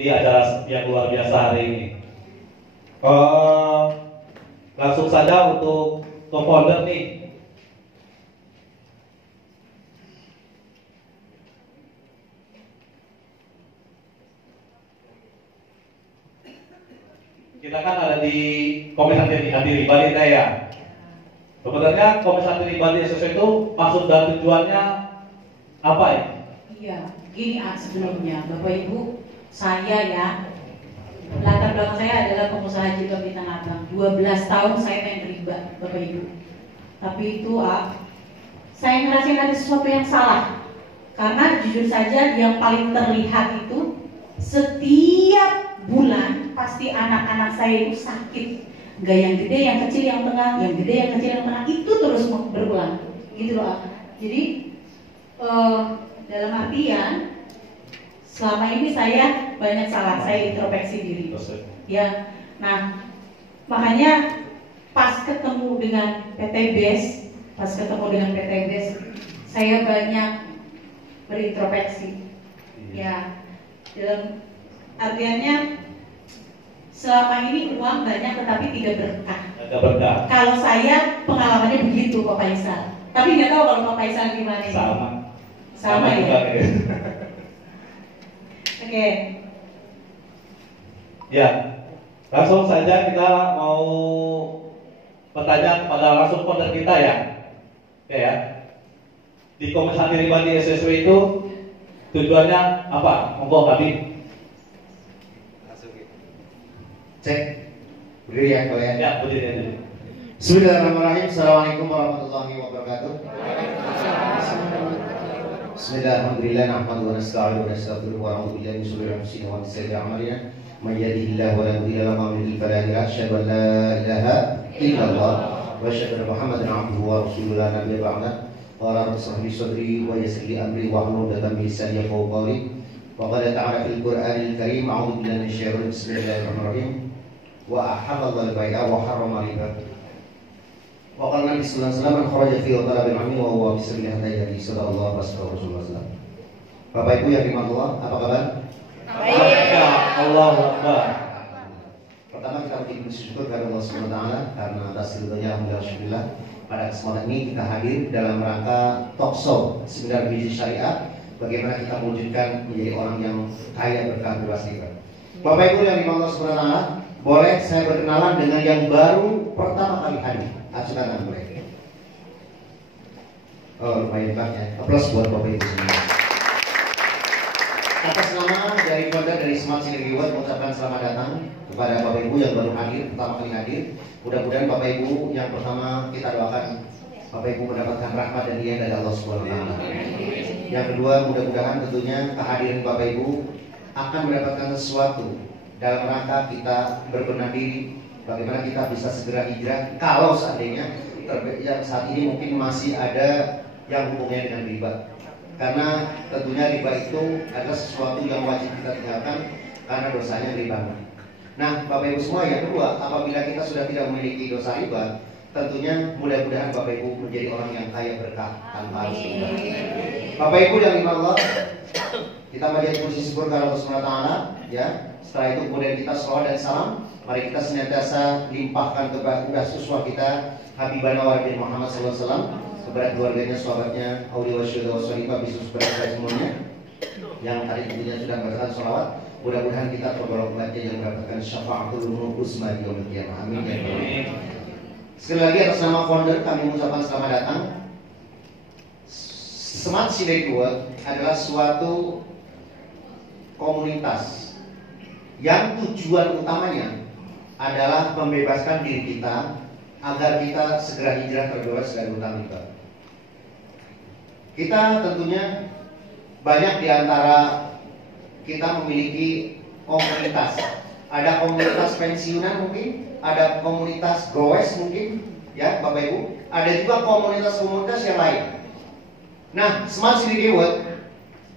di acara yang luar biasa hari ini. Langsung saja untuk co-founder nih. Kita kan ada di Komisi Anti Riba nih ya. Sebenarnya Komisi Anti Riba di SSW itu maksud dan tujuannya apa ya? Iya, gini sebelumnya Bapak Ibu, saya ya, latar belakang saya adalah pengusaha jilbab di Tanah Abang. 12 tahun saya main riba, Bapak Ibu. Tapi itu saya ngerasain ada sesuatu yang salah. Karena jujur saja yang paling terlihat itu setiap bulan pasti anak-anak saya itu sakit. Enggak yang gede, yang kecil, yang tengah, yang gede, yang kecil, yang tengah, itu terus berulang. Gitu loh. Jadi dalam artian selama ini saya banyak salah, saya introspeksi diri. Ya. Nah, makanya pas ketemu dengan PT BES, saya banyak berintrospeksi. Ya. Dalam artiannya selama ini uang banyak tetapi tidak berkah. Tidak berkah. Kalau saya pengalamannya begitu Pak Faisal. Tapi nggak tahu kalau Pak Faisal gimana ini. Sama ya. Oke. Ya, langsung saja kita mau bertanya kepada langsung founder kita ya. Oke ya. Di Komisi Anti Riba di SSW itu tujuannya apa? Monggo kami. Cek, berdiri ya kalian. Ya, berdiri. Bismillahirrahmanirrahim. Assalamualaikum warahmatullahi wabarakatuh. Bismillahirrahmanirrahim. Nahmaduhu wa nasta'inuhu wa nastaghfiruhu wa na'udzu billahi min shururi anfusina wa min sayyiati a'malina. May yahdihillahu wa la mudilla lahu wa man yudlil fala hadiya lahu. Asyhadu an la ilaha illallah wa asyhadu anna Muhammadan 'abduhu wa rasuluhu la nabiyya ba'dah. Qala rabbi shrah li sadri wa yassir li amri wa hlul 'uqdatam min lisani yafqahu qawli. Wa qala ta'ala fil Qur'anil karim a'udzu billahi minasy syaithanir rajim. Bismillahirrahmanirrahim. Wa ahalla al-bai'a wa harrama riba. Wa qala Nabi sallallahu alaihi wasallam kharaja fi talabil ilmi wa huwa fi sabilillah hatta sallallahu alaihi wasallam. Bapak Ibu yang dirahmati Allah, apa kabar? Baik. Allahu Akbar. Pertama kita bersyukur kepada Allah Subhanahu wa taala karena atas ridhonya alhamdulillah pada kesempatan ini kita hadir dalam rangka talk show seminar bisnis syariah bagaimana kita mewujudkan menjadi orang yang kaya berkah bebas riba. Bapak Ibu yang dirahmati Allah Subhanahu wa taala, boleh saya berkenalan dengan yang baru pertama kali hadir. Ajukan tangan boleh. Oh, lumayan banyak. Aplaus buat Bapak Ibu semua. Atas nama dari founder dari Smart Synergy World mengucapkan selamat datang kepada Bapak Ibu yang baru hadir, pertama kali hadir. Mudah-mudahan Bapak Ibu yang pertama kita doakan Bapak Ibu mendapatkan rahmat dan hidayah dari Allah Subhanahu wa taala. Yang kedua, mudah-mudahan tentunya kehadiran Bapak Ibu akan mendapatkan sesuatu dalam rangka kita berbenah diri bagaimana kita bisa segera hijrah kalau seandainya yang saat ini mungkin masih ada yang hubungannya dengan riba. Karena tentunya riba itu adalah sesuatu yang wajib kita tinggalkan karena dosanya riba. Nah, Bapak Ibu semua, yang kedua, apabila kita sudah tidak memiliki dosa riba, tentunya mudah-mudahan Bapak Ibu menjadi orang yang kaya berkah tanpa harus riba. Bapak Ibu yang dirahmati Allah, kita menjadi posisi syukur kepada Allah Subhanahu wa taala, ya. Setelah itu kemudian kita sholawat dan salam. Mari kita senantiasa limpahkan kepada siswa kita Habibana wa Nabi Muhammad SAW, kepada keluarganya, sahabatnya, aulia wa syuhada wa sholihah, bisus kepada semuanya yang tadi tentunya sudah melakukan sholawat. Mudah-mudahan kita tergolong umatnya yang mendapatkan syafaatul uzma di yaumil qiyamah. Amin ya rabbal. Sekali lagi atas nama founder kami mengucapkan selamat datang. Smart Synergy World adalah suatu komunitas yang tujuan utamanya adalah membebaskan diri kita agar kita segera hijrah terbebas dari hutang riba. Kita tentunya banyak di antara kita memiliki komunitas. Ada komunitas pensiunan mungkin, ada komunitas goes mungkin, ya Bapak Ibu. Ada juga komunitas-komunitas yang lain. Nah, Smart Synergy World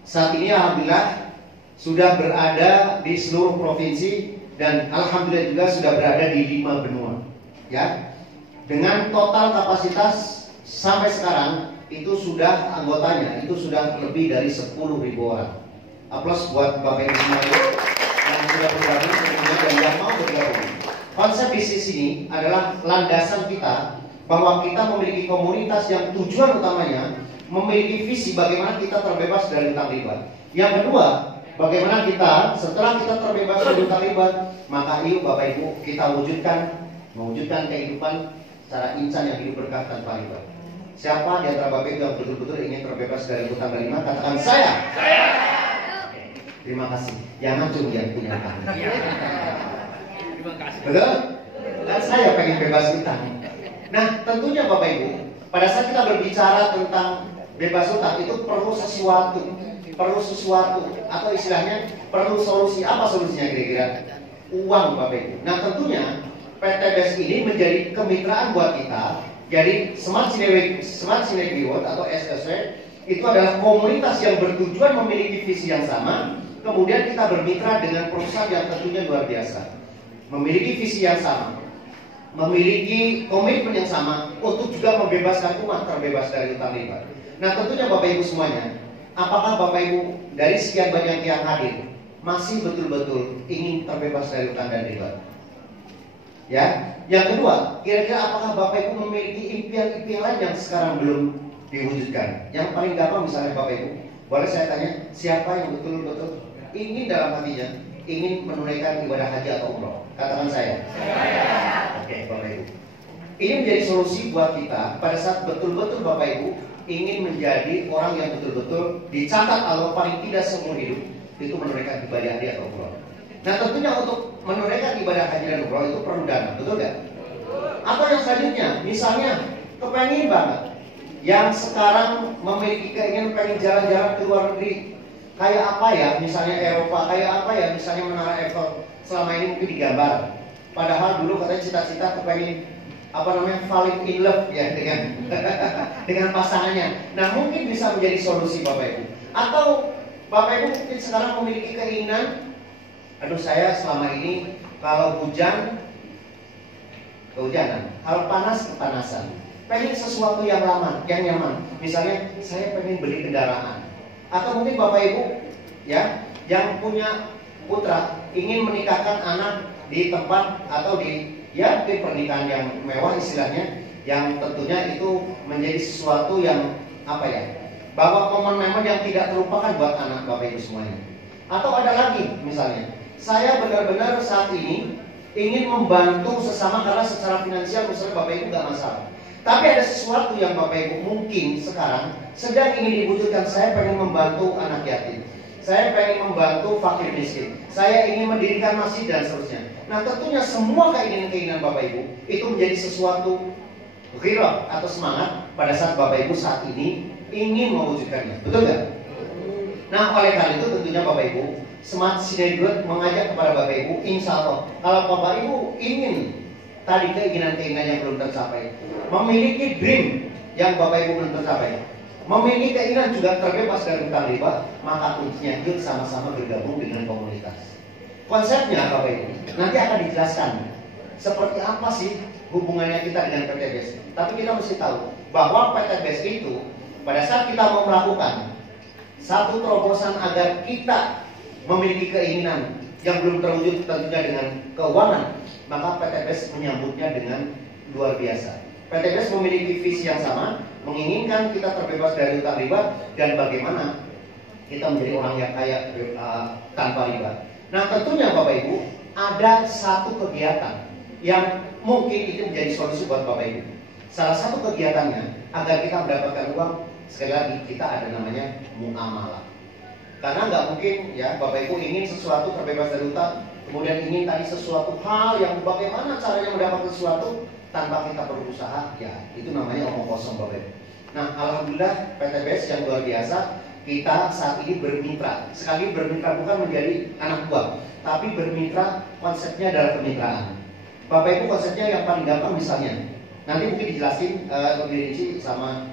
saat ini alhamdulillah sudah berada di seluruh provinsi dan alhamdulillah juga sudah berada di 5 benua. Ya, dengan total kapasitas sampai sekarang itu sudah anggotanya itu sudah lebih dari 10.000 orang. Aplaus buat Bapak Ibu semua yang PTBS ini adalah landasan kita bahwa kita memiliki komunitas yang tujuan utamanya memiliki visi bagaimana kita terbebas dari hutang riba. Yang kedua, bagaimana kita setelah kita terbebas dari hutang riba, maka yuk Bapak Ibu kita mewujudkan kehidupan secara insan yang hidup berkah tanpa riba. Siapa di antara Bapak Ibu yang betul-betul ingin terbebas dari hutang dan riba? Katakan saya. Terima kasih. Jangan cuma yang punya hutang. Terima kasih. Betul? Dan saya pengen bebas hutang. Nah, tentunya Bapak Ibu, pada saat kita berbicara tentang bebas hutang itu perlu sesuatu atau istilahnya perlu solusi. Apa solusinya kira-kira? Uang Bapak Ibu. Nah, tentunya PTBS ini menjadi kemitraan buat kita. Jadi Smart Synergy Reward atau SSW itu adalah komunitas yang bertujuan memiliki visi yang sama. Kemudian kita bermitra dengan perusahaan yang tentunya luar biasa, memiliki visi yang sama, memiliki komitmen yang sama untuk juga membebaskan umat terbebas dari hutang riba. Nah, tentunya Bapak Ibu semuanya, apakah Bapak Ibu dari sekian banyak yang hadir masih betul-betul ingin terbebas dari hutang dan riba? Ya, yang kedua, kira-kira apakah Bapak Ibu memiliki impian-impian lain yang sekarang belum diwujudkan? Yang paling gampang misalnya Bapak Ibu, boleh saya tanya, siapa yang betul-betul ingin dalam hatinya ingin menunaikan ibadah haji atau umroh? Katakan saya. Oke, Bapak Ibu. Ini menjadi solusi buat kita pada saat betul-betul Bapak Ibu ingin menjadi orang yang betul-betul dicatat Allah paling tidak seumur hidup itu menunaikan ibadah haji atau umroh. Nah, tentunya untuk menunaikan ibadah haji dan umroh itu perlu dana, betul nggak? Atau yang selanjutnya, misalnya kepengen banget yang sekarang memiliki keinginan pengen jalan-jalan ke luar negeri. Kayak apa ya, misalnya Eropa, kayak apa ya, misalnya Menara Eiffel selama ini mungkin digambar. Padahal dulu katanya cita-cita kepengen falling in love ya dengan pasangannya. Nah, mungkin bisa menjadi solusi Bapak Ibu. Atau Bapak Ibu mungkin sekarang memiliki keinginan, aduh saya selama ini kalau hujan kehujanan, kalau panas kepanasan. Pengen sesuatu yang nyaman. Misalnya saya pengen beli kendaraan. Atau mungkin Bapak Ibu ya yang punya putra ingin menikahkan anak di tempat atau di pernikahan yang mewah istilahnya, yang tentunya itu menjadi sesuatu yang bawa momen-momen yang tidak terlupakan buat anak Bapak Ibu semuanya. Atau ada lagi misalnya, saya benar-benar saat ini ingin membantu sesama karena secara finansial misalnya Bapak Ibu nggak masalah. Tapi ada sesuatu yang Bapak Ibu mungkin sekarang sedang ingin diwujudkan. Saya pengen membantu anak yatim, saya pengen membantu fakir miskin, saya ingin mendirikan masjid dan seterusnya. Nah, tentunya semua keinginan-keinginan Bapak Ibu itu menjadi sesuatu ghirah atau semangat pada saat Bapak Ibu saat ini ingin mewujudkannya, betul nggak? Nah, oleh karena itu tentunya Bapak Ibu Smart Synergy Reward mengajak kepada Bapak Ibu, insya Allah kalau Bapak Ibu ingin tadi keinginan-keinginan yang belum tercapai, memiliki dream yang Bapak Ibu belum tercapai, memiliki keinginan juga terbebas dari hutang riba, maka kuncinya yuk sama-sama bergabung dengan komunitas. Konsepnya Bapak Ibu nanti akan dijelaskan seperti apa sih hubungannya kita dengan PTBS. Tapi kita mesti tahu bahwa PTBS itu pada saat kita mau melakukan satu terobosan agar kita memiliki keinginan yang belum terwujud tentunya dengan keuangan, maka PTBS menyambutnya dengan luar biasa. PTBS memiliki visi yang sama, menginginkan kita terbebas dari hutang riba dan bagaimana kita menjadi orang yang kaya tanpa riba. Nah, tentunya Bapak Ibu ada satu kegiatan yang mungkin itu menjadi solusi buat Bapak Ibu. Salah satu kegiatannya agar kita mendapatkan uang, sekali lagi kita ada namanya muamalah. Karena nggak mungkin ya Bapak Ibu ingin sesuatu terbebas dari hutang, kemudian ingin tadi sesuatu hal yang bagaimana caranya mendapatkan sesuatu tanpa kita berusaha, ya itu namanya omong kosong Bapak Ibu. Nah, alhamdulillah PTBS yang luar biasa, kita saat ini bermitra. Sekali bermitra bukan menjadi anak buah, tapi bermitra konsepnya adalah kemitraan. Bapak Ibu konsepnya yang paling gampang misalnya, nanti mungkin dijelasin lebih rinci sama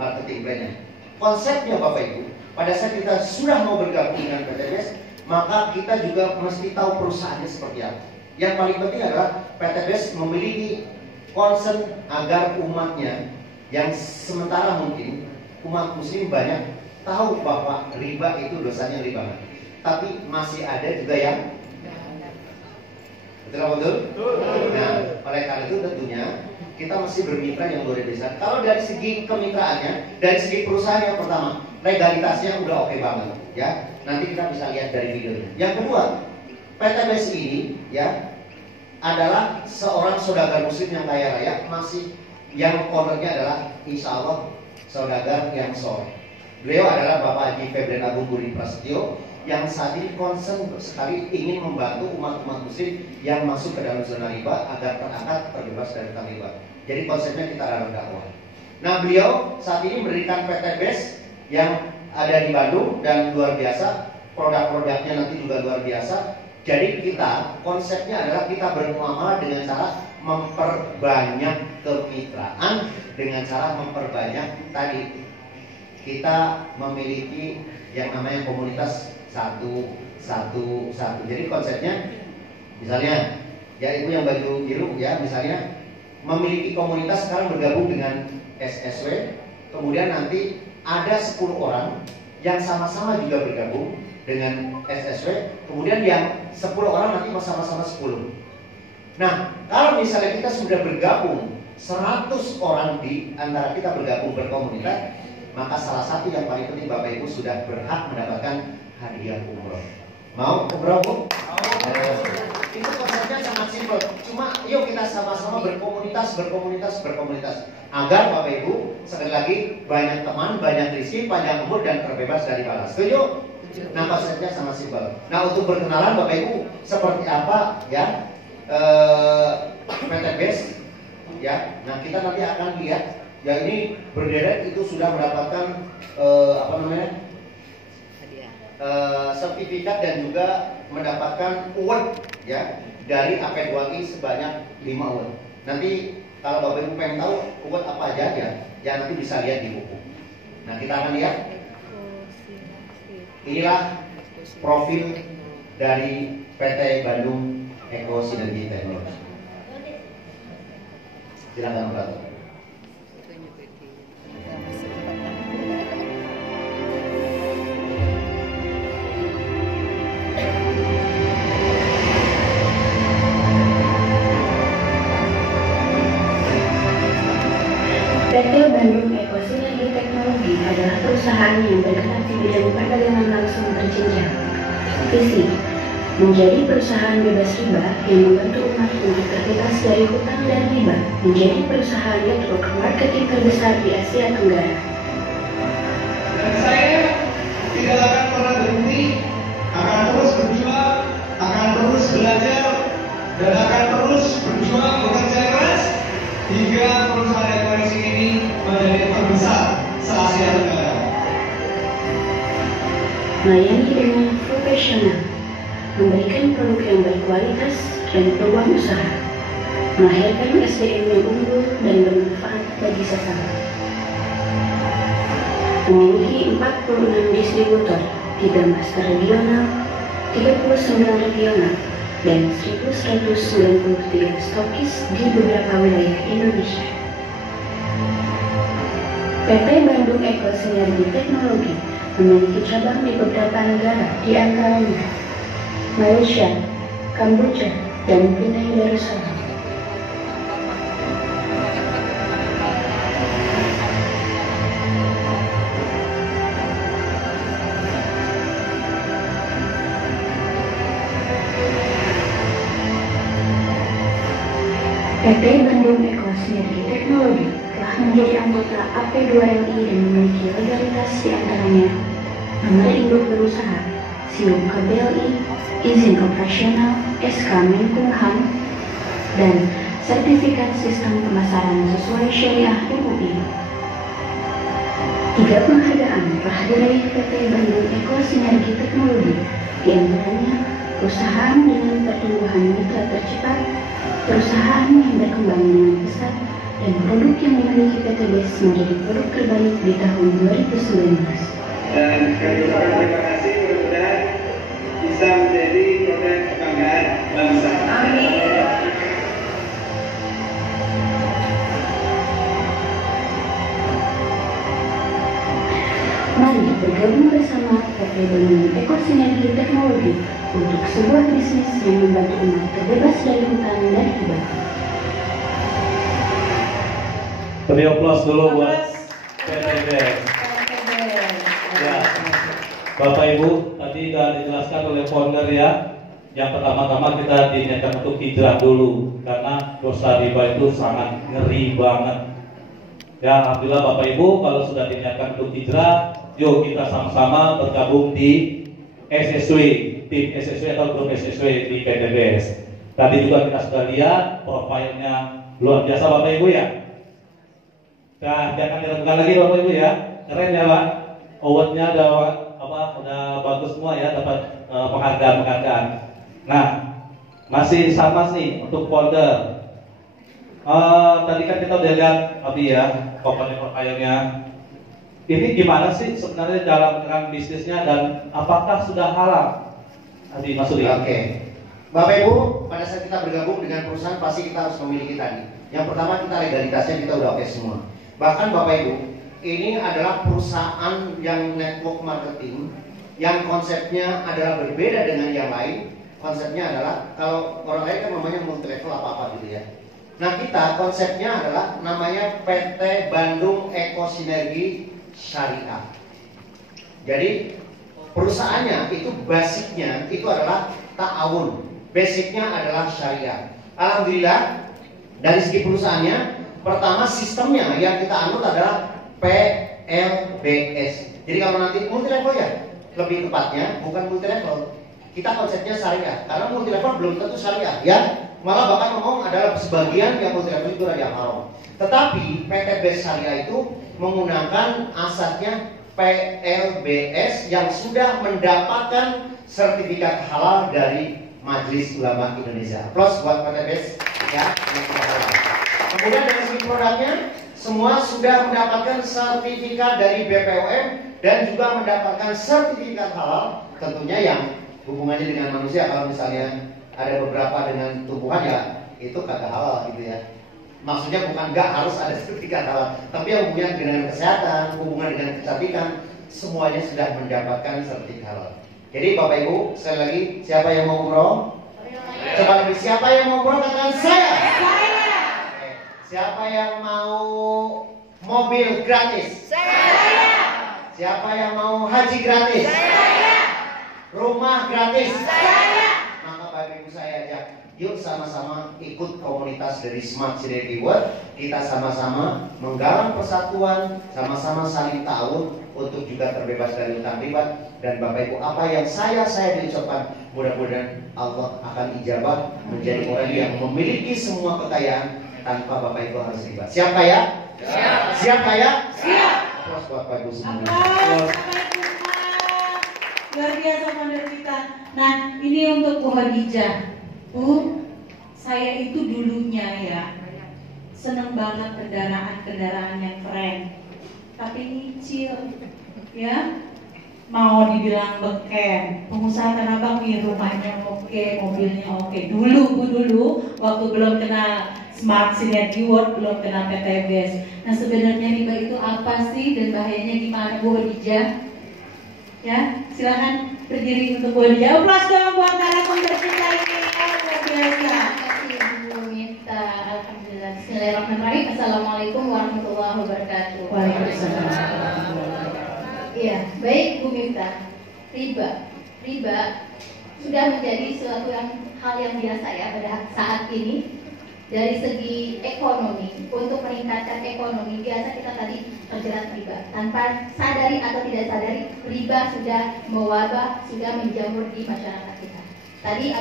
marketing plan-nya. Konsepnya Bapak Ibu, pada saat kita sudah mau bergabung dengan PTBS, maka kita juga mesti tahu perusahaannya seperti apa. Yang paling penting adalah PTBS memiliki concern agar umatnya yang sementara mungkin umat muslim banyak tahu bahwa riba itu dosanya riba, tapi masih ada juga yang Betul? Nah, oleh karena itu tentunya kita masih bermitra yang luar biasa. Kalau dari segi kemitraannya, dari segi perusahaan yang pertama, legalitasnya udah oke banget, ya. Nanti kita bisa lihat dari videonya. Yang kedua, PT BES ini, ya, adalah seorang saudagar muslim yang kaya raya, masih yang ownernya adalah insya Allah saudagar yang soleh. Beliau adalah Bapak Haji Febrian Agung Budi Prasetyo yang saat ini concern sekali ingin membantu umat-umat muslim yang masuk ke dalam zona riba agar terangkat terbebas dari hutang riba. Jadi konsepnya kita dalam dakwah. Nah, beliau saat ini mendirikan PT BES yang ada di Bandung dan luar biasa, produk-produknya nanti juga luar biasa. Jadi kita konsepnya adalah kita bermuamalah dengan cara memperbanyak kemitraan, dengan cara memperbanyak tadi kita memiliki yang namanya komunitas satu. Jadi konsepnya misalnya ya ibu yang baju biru ya, misalnya memiliki komunitas sekarang bergabung dengan SSW, kemudian nanti ada 10 orang yang sama-sama juga bergabung dengan SSW, kemudian yang 10 orang nanti sama-sama 10. Nah, kalau misalnya kita sudah bergabung 100 orang di antara kita bergabung berkomunitas, maka salah satu yang paling penting Bapak Ibu sudah berhak mendapatkan hadiah umroh. Mau umroh, Bu? Itu konsepnya sangat simpel. Cuma yuk kita sama-sama berkomunitas agar Bapak Ibu sekali lagi banyak teman, banyak rezeki, panjang umur dan terbebas dari bala. Setuju? Nah, konsepnya sangat simpel. Nah, untuk berkenalan Bapak Ibu seperti apa ya PT BES ya. Nah, kita nanti akan lihat ya, ini berderet itu sudah mendapatkan sertifikat dan juga mendapatkan award ya dari AP2I sebanyak 5 award. Nanti kalau Bapak Ibu pengen tahu award apa aja ya nanti bisa lihat di buku. Nah, kita akan lihat. Inilah profil dari PT Bandung Eko Sinergi Teknologi. Silakan Pak. PT Bandung Eko Sinergi Teknologi adalah perusahaan yang bergerak di bidang perdagangan langsung berjenjang. Visi: menjadi perusahaan bebas riba yang membantu umat untuk terbebas dari hutang dan riba, menjadi perusahaan network marketing terbesar di Asia Tenggara. Dan saya tidak akan pernah berhenti, akan terus berjuang, akan terus belajar, dan akan terus berjuang bekerja keras hingga perusahaan ekonomi ini menjadi terbesar se-Asia Tenggara. Melayani dengan profesional, memberikan produk yang berkualitas dan peluang usaha, melahirkan SDM yang unggul dan bermanfaat bagi sesama. Memiliki 46 distributor, 3 master regional, 39 regional, dan 1193 stokis di beberapa wilayah Indonesia. PT Bandung Eko Sinergi Teknologi memiliki cabang di beberapa negara, di antaranya Malaysia, Kamboja, dan Brunei Darussalam. PT Bandung Eko Sinergi Teknologi telah menjadi anggota AP2LI dan memiliki legalitas di antaranya nomor induk berusaha, SIUM KBLI, izin operasional, SK Menkumham, dan sertifikat sistem pemasaran sesuai syariah MUI. 3 penghargaan telah diraih PT Bandung Eko Sinergi Teknologi, di antaranya perusahaan dengan pertumbuhan mitra tercepat, perusahaan yang berkembang dengan pesat, dan produk yang dimiliki PT BES menjadi produk terbaik di tahun 2019. Dan kami ucapkan terima kasih, mudah-mudahan bisa menjadi produk kebanggaan bangsa. Amin. Mari bergabung bersama PT Bandung Eko Sinergi Teknologi untuk sebuah bisnis yang membantu umat terbebas dari hutang dan hibah. Beri aplaus dulu buat PTBS. Ya, Bapak Ibu, tadi sudah dijelaskan oleh founder ya. Yang pertama-tama kita diingatkan untuk hijrah dulu, karena dosa riba itu sangat ngeri banget. Ya, alhamdulillah Bapak Ibu, kalau sudah diingatkan untuk hijrah, yuk kita sama-sama bergabung di SSW, tim SSW atau grup SSW di PTBS. Tadi juga kita sudah lihat profilnya luar biasa Bapak Ibu ya. Nah, jangan diragukan lagi Bapak Ibu ya, keren ya Pak. Awardnya udah bagus semua ya, dapat penghargaan. Nah, masih sama sih untuk founder. Tadi kan kita udah lihat ya, company profilnya. Ini gimana sih sebenarnya cara menerapkan bisnisnya dan apakah sudah halal? Tadi Mas Uli. Oke. Bapak Ibu, pada saat kita bergabung dengan perusahaan pasti kita harus memiliki tadi. Yang pertama kita legalitasnya kita udah oke semua. Bahkan Bapak Ibu, ini adalah perusahaan yang network marketing yang konsepnya adalah berbeda dengan yang lain. Konsepnya adalah, kalau orang lain kan namanya multi level apa-apa gitu ya. Nah kita konsepnya adalah namanya PT Bandung Eko Sinergi Syariah. Jadi perusahaannya itu basicnya itu adalah ta'awun. Basicnya adalah syariah. Alhamdulillah dari segi perusahaannya, pertama sistemnya yang kita anut adalah PLBS. Jadi kalau nanti multi level ya, lebih tepatnya bukan multi level. Kita konsepnya syariah, karena multi level belum tentu syariah ya. Malah bahkan ngomong adalah sebagian yang multi level itu adalah yang haram. Tetapi PTBS syariah itu menggunakan asetnya PLBS yang sudah mendapatkan sertifikat halal dari Majelis Ulama Indonesia. Plus buat PTBS ya. Kemudian dari segi produknya semua sudah mendapatkan sertifikat dari BPOM dan juga mendapatkan sertifikat halal. Tentunya yang hubungannya dengan manusia, kalau misalnya ada beberapa dengan tumbuhan ya itu kagak halal gitu ya. Maksudnya bukan nggak harus ada sertifikat halal, tapi yang hubungan dengan kesehatan, hubungan dengan kecantikan, semuanya sudah mendapatkan sertifikat halal. Jadi Bapak Ibu, sekali lagi, siapa yang mau umroh? Coba lagi, siapa yang mau umroh katakan saya. Siapa yang mau mobil gratis? Saya. Siapa yang mau haji gratis? Saya. Rumah gratis? Saya. Maka Bapak Ibu saya ajak, yuk sama-sama ikut komunitas dari Smart Synergy World. Kita sama-sama menggalang persatuan, sama-sama saling ta'awun untuk juga terbebas dari hutang riba. Dan Bapak Ibu, apa yang saya diucapkan, mudah-mudahan Allah akan ijabah menjadi orang yang memiliki semua kekayaan tanpa Bapak Ibu harus riba. Siap kaya? Siap. Siap kaya? Siap. Terus Bapak Ibu semua. Luar biasa founder kita. Nah, ini untuk Bu Khadijah. Bu, saya itu dulunya ya seneng banget kendaraan yang keren, tapi nyicil, ya. Mau dibilang beken, pengusaha Tanah Abang nih rumahnya oke, mobilnya oke. Dulu waktu belum kenal Smart Synergy World, belum kenal PTBS. Nah sebenarnya riba itu apa sih dan bahayanya gimana Bu Khadijah? Ya, silakan berdiri untuk Bu Khadijah. Aplaus dong buat narasumber kita ini. Luar biasa. Terima kasih Bu Mifta. Alhamdulillah. Bismillahirrahmanirrahim. Assalamualaikum warahmatullahi wabarakatuh. Waalaikumsalam. Iya, baik Bu Mifta. Riba sudah menjadi suatu hal yang biasa ya pada saat ini. Dari segi ekonomi, untuk meningkatkan ekonomi biasa kita tadi terjerat riba. Tanpa sadari atau tidak sadari, riba sudah mewabah, sudah menjamur di masyarakat kita. Tadi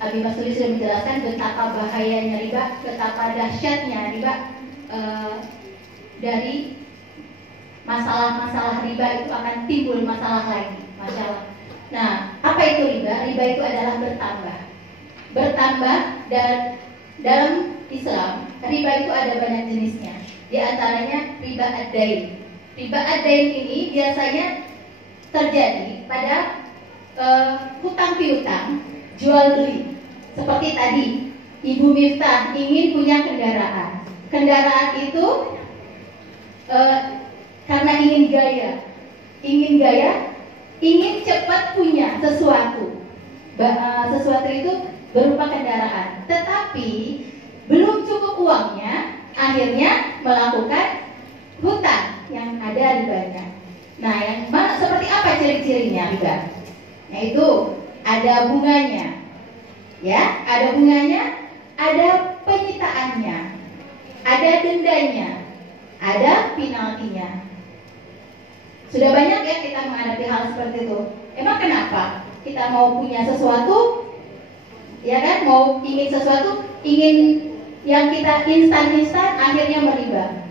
Abi Mas Tuli sudah menjelaskan betapa bahayanya riba, betapa dahsyatnya riba. Dari masalah-masalah riba itu akan timbul masalah lagi, Nah, apa itu riba? Riba itu adalah bertambah dan dalam Islam, riba itu ada banyak jenisnya. Di antaranya riba ad-dain. Riba ad-dain ini biasanya terjadi pada hutang piutang, jual beli. Seperti tadi, Ibu Miftah ingin punya kendaraan. Kendaraan itu karena ingin gaya, ingin cepat punya sesuatu. sesuatu itu berupa kendaraan, tetapi belum cukup uangnya, akhirnya melakukan hutang yang ada ribanya. Nah, yang mana seperti apa ciri-cirinya riba? Yaitu ada bunganya, ya, ada bunganya, ada penyitaannya, ada dendanya, ada penaltinya. Sudah banyak ya kita menghadapi hal seperti itu. Emang kenapa? Kita mau punya sesuatu, ya kan? Mau ingin sesuatu, ingin yang kita instan-instan, akhirnya meriba.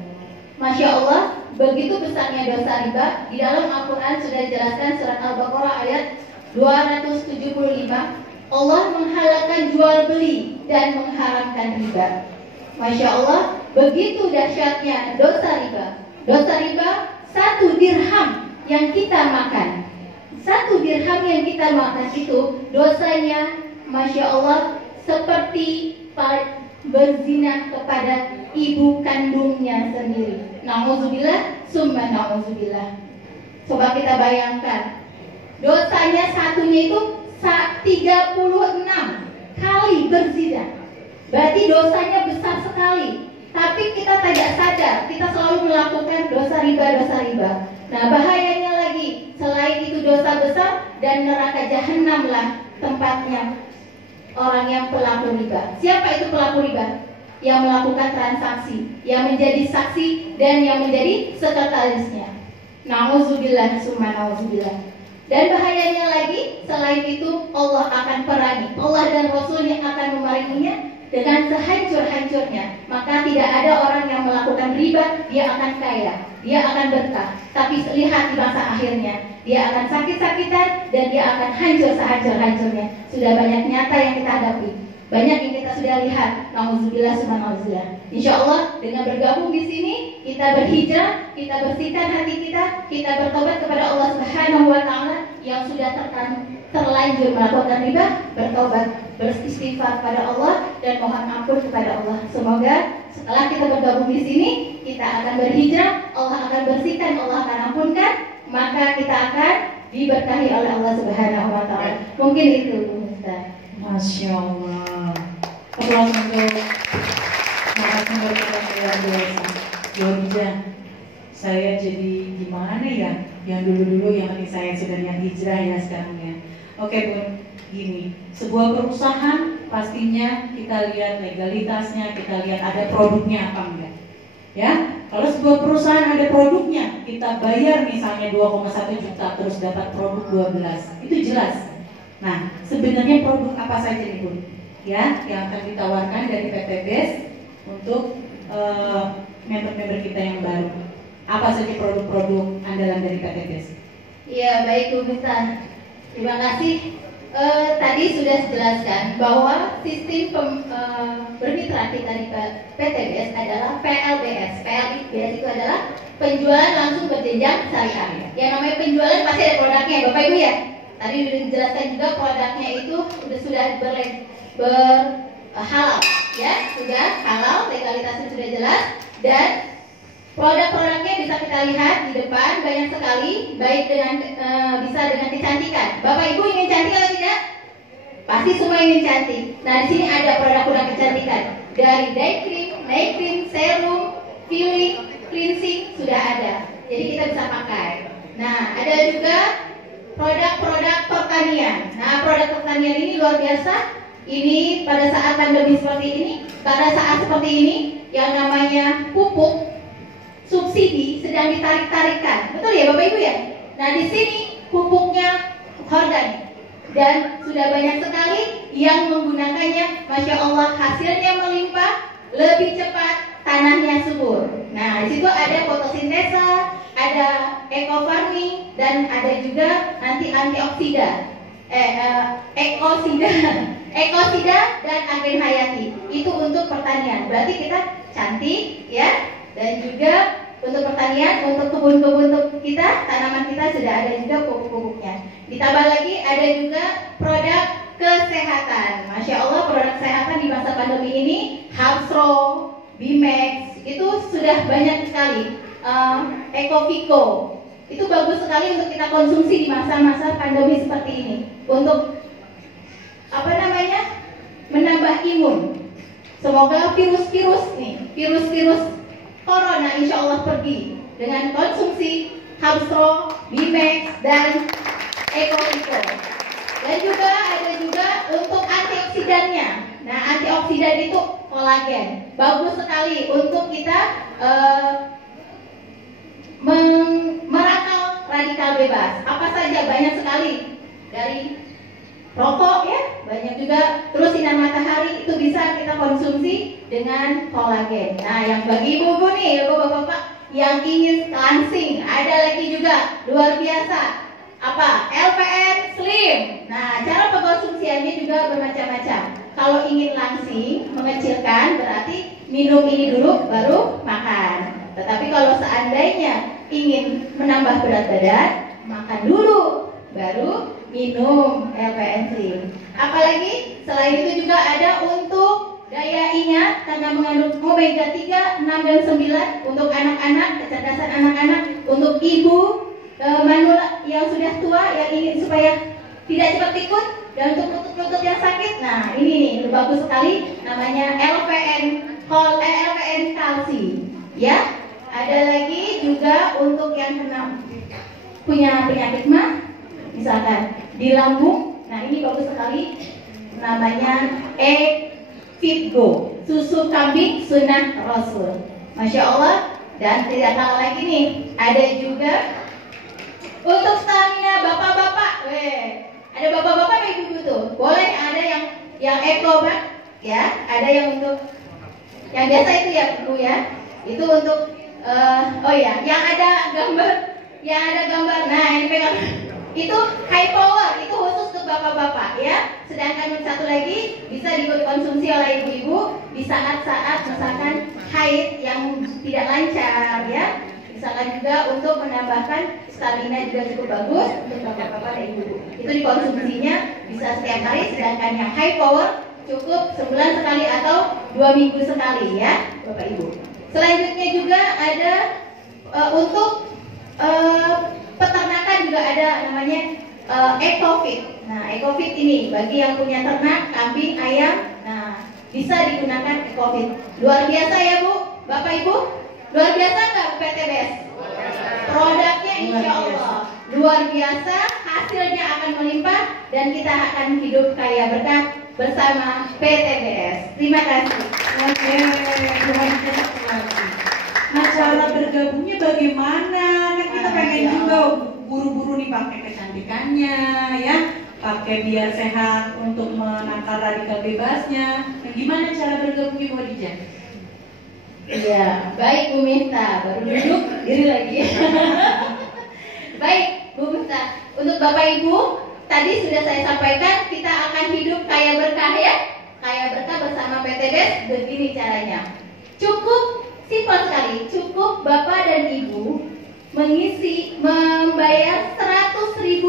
Masya Allah, begitu besarnya dosa riba. Di dalam Al-Quran sudah dijelaskan surat Al-Baqarah ayat 275. Allah menghalalkan jual beli dan mengharamkan riba. Masya Allah, begitu dahsyatnya dosa riba. Dosa riba, 1 dirham yang kita makan, 1 dirham yang kita makan itu dosanya, Masya Allah, seperti berzina kepada ibu kandungnya sendiri. Na'udzubillah, summa na'udzubillah. Coba kita bayangkan, dosanya satunya itu 36 kali berzina. Berarti dosanya besar sekali. Tapi kita tidak sadar, kita selalu melakukan dosa riba. Nah, bahayanya lagi, selain itu dosa besar, dan neraka jahanam lah tempatnya orang yang pelaku riba. Siapa itu pelaku riba? Yang melakukan transaksi, yang menjadi saksi, dan yang menjadi sekretarisnya. Na'udzubillah, summa na'udzubillah. Dan bahayanya lagi, selain itu Allah akan perangi, Allah dan Rasulnya akan memaringinya dengan sehancur-hancurnya. Maka tidak ada orang yang melakukan riba, dia akan kaya, dia akan berkah. Tapi lihat di masa akhirnya, dia akan sakit-sakitan dan dia akan hancur sehancur-hancurnya. Sudah banyak nyata yang kita hadapi, banyak yang kita sudah lihat. Nauzubillah, subhanallah. Insya Allah dengan bergabung di sini, kita berhijrah, kita bersihkan hati kita bertobat kepada Allah Subhanahu Wa Taala yang sudah terlanjur melakukan riba, bertobat, beristighfar kepada Allah dan mohon ampun kepada Allah. Semoga setelah kita bergabung di sini, kita akan berhijrah, Allah akan bersihkan, Allah akan ampunkan, maka kita akan diberkahi oleh Allah Subhanahu Wa Taala. Mungkin itu, Ustaz. Masya Allah. Aplaus untuk narasumber kita luar biasa. Yaudah, saya jadi gimana ya? Yang dulu-dulu yang saya sudah yang hijrah ya sekarang ya. Oke Bun, gini, sebuah perusahaan pastinya kita lihat legalitasnya, kita lihat ada produknya apa enggak. Ya, kalau sebuah perusahaan ada produknya, kita bayar misalnya 2,1 juta terus dapat produk 12, itu jelas. Nah, sebenarnya produk apa saja nih Bun? Ya, yang akan ditawarkan dari PT BES untuk member-member kita yang baru. Apa saja produk-produk andalan dari PT BES? Iya, baik Bu Bisa. Terima kasih. Tadi sudah dijelaskan bahwa sistem bermitra kita di PT BES adalah PLBS. PLBS itu adalah penjualan langsung berjenjang syariah. Yang namanya penjualan pasti ada produknya, Bapak Ibu ya. Tadi sudah dijelaskan juga produknya itu sudah berhalal, ya, sudah halal, legalitasnya sudah jelas, dan produk-produknya bisa kita lihat di depan banyak sekali, baik dengan bisa dengan kecantikan. Bapak Ibu ingin cantik atau tidak? Pasti semua ingin cantik. Nah, di sini ada produk-produk kecantikan dari day cream, night cream, serum, peeling, cleansing sudah ada. Jadi kita bisa pakai. Nah, ada juga produk-produk pertanian. Nah, produk pertanian ini luar biasa. Ini pada saat pandemi seperti ini, pada saat seperti ini, yang namanya pupuk subsidi sedang ditarik-tarikan. Betul ya Bapak Ibu ya? Nah, di sini pupuknya organik dan sudah banyak sekali yang menggunakannya. Masya Allah, hasilnya melimpah, lebih cepat, tanahnya subur. Nah, di situ ada fotosintesa, ada eco farming, dan ada juga nanti antioksida, ekosida dan agen hayati. Itu untuk pertanian. Berarti kita cantik ya. Dan juga untuk pertanian, untuk kebun-kebun kita, tanaman kita sudah ada juga pupuk-pupuknya. Ditambah lagi ada juga produk kesehatan. Masya Allah, produk kesehatan di masa pandemi ini, Hapsro, Bimex, itu sudah banyak sekali. Ecoviko, itu bagus sekali untuk kita konsumsi di masa-masa pandemi seperti ini. Untuk imun. Semoga virus-virus corona insya Allah pergi dengan konsumsi Hamstro, Bimex, dan Eko. Dan juga ada juga untuk antioksidannya. Nah, antioksidan itu kolagen, bagus sekali untuk kita merakal radikal bebas. Apa saja, banyak sekali, dari rokok ya, banyak juga, terus sinar matahari itu bisa kita konsumsi dengan kolagen. Nah, yang bagi ibu-ibu nih, bapak-bapak yang ingin langsing, ada lagi juga luar biasa. Apa? LPN Slim. Nah, cara pengkonsumsiannya juga bermacam-macam. Kalau ingin langsing, mengecilkan, berarti minum ini dulu baru makan. Tetapi kalau seandainya ingin menambah berat badan, makan dulu baru minum LPN Slim. Apalagi selain itu juga ada untuk daya ingat karena mengandung omega 3, 6 dan 9 untuk anak-anak, kecerdasan anak-anak, untuk ibu manula yang sudah tua yang ingin supaya tidak cepat pikun, dan untuk lutut-lutut yang sakit. Nah, ini nih bagus sekali, namanya LPN kalsi. Ya, ada lagi juga untuk yang punya penyakit mah, misalkan di lambung. Nah, ini bagus sekali, namanya Fitgo, susu kambing sunnah Rasul. Masya Allah. Dan tidak kalah lagi nih, ada juga untuk stamina bapak-bapak. Ada bapak-bapak dan ibu-ibu tuh. Boleh ada yang Eko, Pak, ya. Ada yang untuk yang biasa itu ya, Bu ya. Itu untuk oh ya, yang ada gambar. Nah, ini pegang. Itu high power, itu khusus untuk bapak-bapak ya. Sedangkan yang satu lagi bisa dikonsumsi oleh ibu-ibu di saat-saat misalkan haid yang tidak lancar ya. Misalkan juga untuk menambahkan stamina juga cukup bagus untuk bapak-bapak dan ibu-ibu. Itu dikonsumsinya bisa setiap hari, sedangkan yang high power cukup sebulan sekali atau 2 minggu sekali ya, Bapak Ibu. Selanjutnya juga ada untuk peternakan juga ada namanya EcoFit. Nah, EcoFit ini bagi yang punya ternak, kambing, ayam, nah bisa digunakan EcoFit. Luar biasa ya Bu, Bapak Ibu. Luar biasa nggak PTBS? Produknya insya Allah luar biasa, hasilnya akan melimpah dan kita akan hidup kaya berkah bersama PTBS. Terima kasih. Oke, nah cara bergabungnya bagaimana? Kan kita pengen juga buru-buru nih pakai kecantikannya ya, pakai biar sehat untuk menangkal radikal bebasnya. Nah, gimana cara bergabungnya Bu Khadijah? Iya, baik Bu Minta, baru duduk diri lagi. Baik Bu Minta, untuk Bapak Ibu tadi sudah saya sampaikan kita akan hidup kaya berkah ya, kaya berkah bersama PTBS. Begini caranya, cukup simpel sekali, cukup Bapak dan Ibu membayar Rp100.000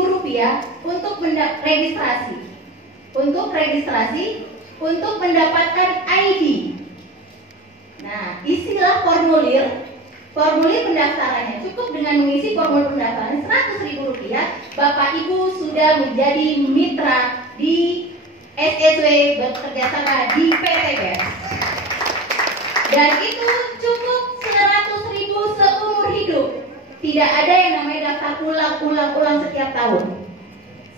untuk registrasi, untuk mendapatkan ID. Nah, isilah formulir pendaftarannya. Cukup dengan mengisi formulir pendaftaran Rp100.000, Bapak Ibu sudah menjadi mitra di SSW bekerjasama di PTBS. Dan itu cukup Rp100.000 seumur hidup. Tidak ada yang namanya daftar ulang setiap tahun.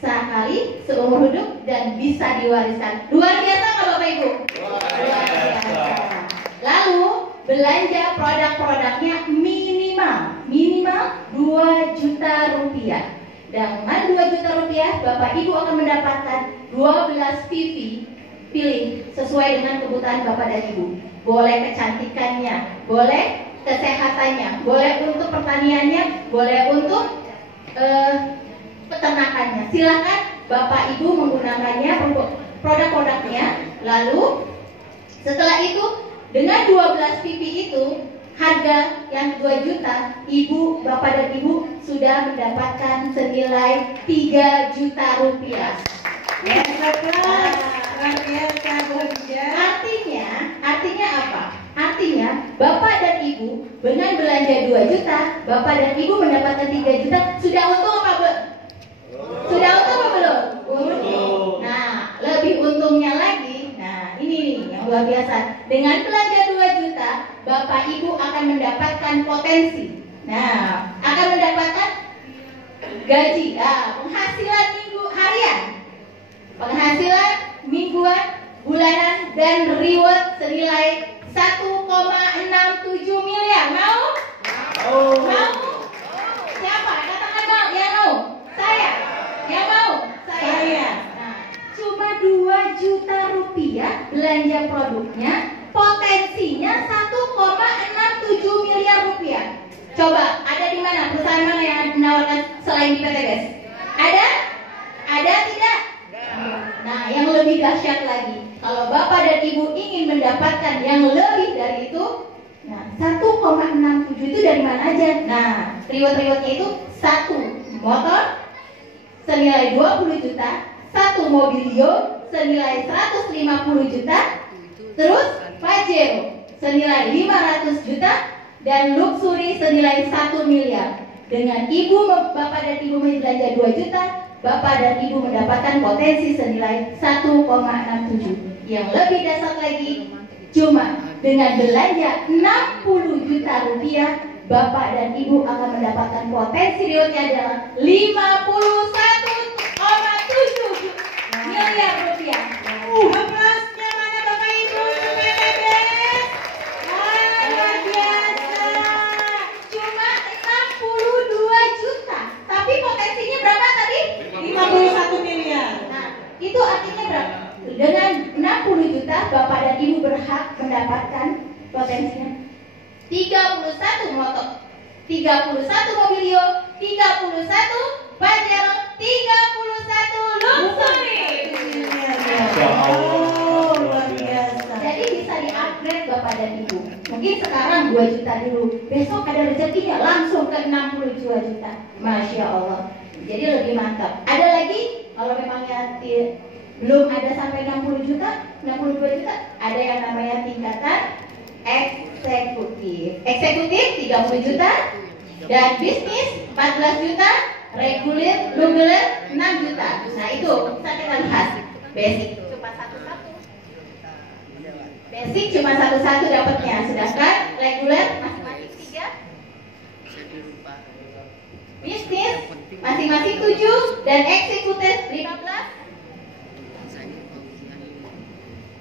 Sekali seumur hidup dan bisa diwariskan. Luar biasa nggak Bapak Ibu? Luar biasa. Lalu belanja produk-produknya minimal Rp2 juta. Dengan Rp2 juta Bapak Ibu akan mendapatkan 12 PV pilih sesuai dengan kebutuhan Bapak dan Ibu. Boleh kecantikannya, boleh kesehatannya, boleh untuk pertaniannya, boleh untuk peternakannya. Silakan Bapak Ibu menggunakannya produk-produknya. Lalu setelah itu dengan 12 PV itu harga yang 2 juta, Ibu, Bapak dan Ibu sudah mendapatkan senilai Rp3 juta. Yes, luar biasa Bu Khadijah. Artinya apa? Artinya Bapak dan Ibu dengan belanja 2 juta, Bapak dan Ibu mendapatkan 3 juta. Sudah untung apa belum? Sudah untung apa belum? Untung. Nah, lebih untungnya lagi. Nah, ini nih. luar biasa. Dengan belanja 2 juta, Bapak Ibu akan mendapatkan potensi. Nah, akan mendapatkan gaji, penghasilan minggu harian, penghasilan mingguan, bulanan, dan reward senilai 1,67 miliar. Mau? Mau? Siapa? Katakan mau. Yang mau? Saya. Yang mau? Saya. Nah, cuma 2 juta rupiah belanja produknya, potensinya 1,67 miliar rupiah. Coba, ada di mana? Perusahaan mana yang menawarkan selain di PTBS? Ada? Ada tidak? Nah, yang lebih dahsyat lagi, kalau Bapak dan Ibu ingin mendapatkan yang lebih dari itu, nah 1,67 itu dari mana aja? Nah, reward-rewardnya itu 1 motor senilai 20 juta, 1 mobilio senilai 150 juta, terus Pajero senilai 500 juta, dan luxury senilai 1 miliar. Dengan Bapak dan Ibu belanja 2 juta, Bapak dan Ibu mendapatkan potensi senilai 1,67. Yang lebih dasar lagi, cuma dengan belanja 60 juta rupiah, Bapak dan Ibu akan mendapatkan potensi rewardnya adalah 51,7 miliar rupiah. Aplausnya mana Bapak Ibu? Luar biasa. Cuma 62 juta, tapi potensinya berapa tadi? 51 miliar. Nah, itu artinya berapa? Dengan 60 juta, Bapak dan Ibu berhak mendapatkan potensinya 31 motor, 31 mobilio, 31 Pajero, 31 luxury. Oh, luar biasa. Jadi bisa di-upgrade Bapak dan Ibu. Mungkin sekarang 2 juta dulu, besok ada rezekinya langsung ke 62 juta. Masya Allah. Jadi lebih mantap. Ada lagi, kalau memangnya belum ada sampai 60 juta, 62 juta, ada yang namanya tingkatan eksekutif. Eksekutif 30 juta, dan bisnis 14 juta, reguler 6 juta. Nah itu bisa kita bahas. Basic cuma satu-satu. Basic cuma satu-satu dapatnya, sedangkan reguler masing-masing 3. Bisnis masing-masing 7 dan eksekutif 15.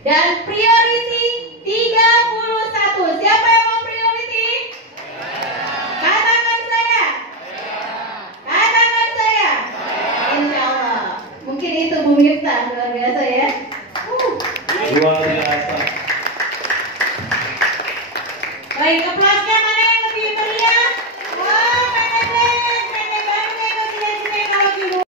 Dan priority 31. Siapa yang mau priority? Katakan saya. Katakan saya. Insya Allah. Mungkin itu Bu Miftah, luar biasa ya. Luar biasa. Baik, aplausnya mana